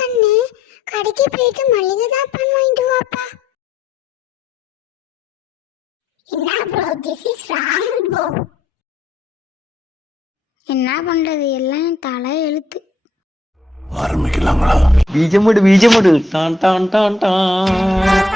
கண்ணு, கடைக்கு போயிட்டு மளிகை சாப்பாடு வாங்கிட்டு வாப்பா. என்ன bro, this is wrong bro. என்ன பண்றது, எல்லாம் தலை எழுத்து. ஆரம்பிக்கலாங்களா? பீஜமுடு டான் டான் டான் டான்.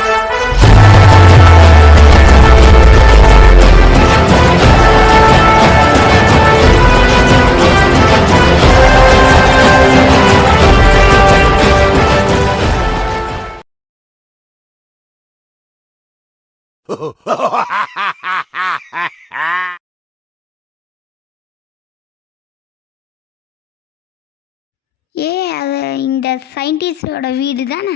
அது இந்த சயின்டிஸ்டோட வீடு தானே?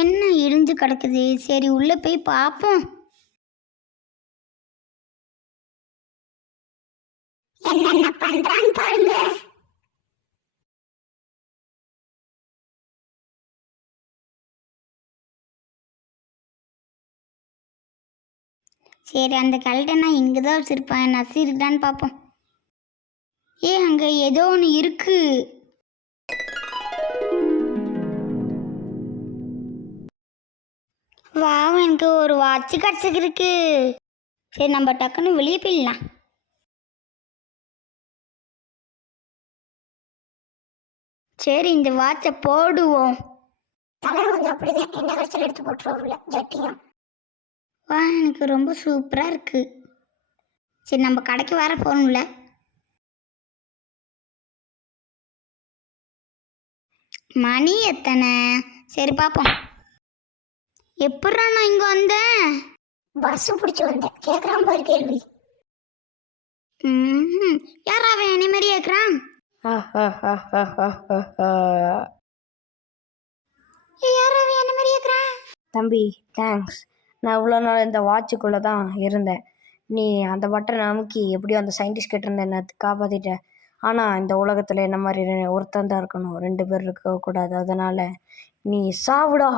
என்ன இடிஞ்சு கிடக்குது? சரி உள்ள போய் பார்ப்போம். என்னென்ன பண்றான்னு பாருங்க. சரி, அந்த கல்ட்டை நான் இங்கே தான் வச்சுருப்பேன். நசி இருக்குதான்னு பார்ப்போம். அங்கே ஏதோ ஒன்று இருக்கு. வாவ், எனக்கு ஒரு வாட்ச் கிடச்சிருக்கு. சரி, நம்ம டக்குன்னு வெளியே போயிடலாம். சரி, இந்த வாட்சை போடுவோம். எடுத்து போட்டுருவோம். வா, எனக்கு ரொம்ப சூப்பராக இருக்கு. சரி, நம்ம கடைக்கு வர போகணும்ல. மணி எத்தனை? சரி பார்ப்போம். எப்படா நான் இங்கே வந்தேன்? பஸ் பிடிச்சி வந்தேன். கேட்குறான் பாரு கேள்வி. யாரா அவன் என்னை மாதிரி கேட்குறான்? யாரா அவன் என்னை மாதிரி கேட்குறான்? தம்பி, தேங்க்ஸ். நான் இவ்வளோ நாள் இந்த வாட்சுக்குள்ளே தான் இருந்தேன். நீ அந்த பட்டனை அமுக்கி எப்படியோ அந்த சயின்டிஸ்ட் கிட்ட இருந்த என்ன காப்பாற்றிட்ட. ஆனால் இந்த உலகத்தில் என்ன மாதிரி ஒருத்தன் தான் இருக்கணும், 2 பேர் இருக்கக்கூடாது. அதனால் நீ சாவுடா.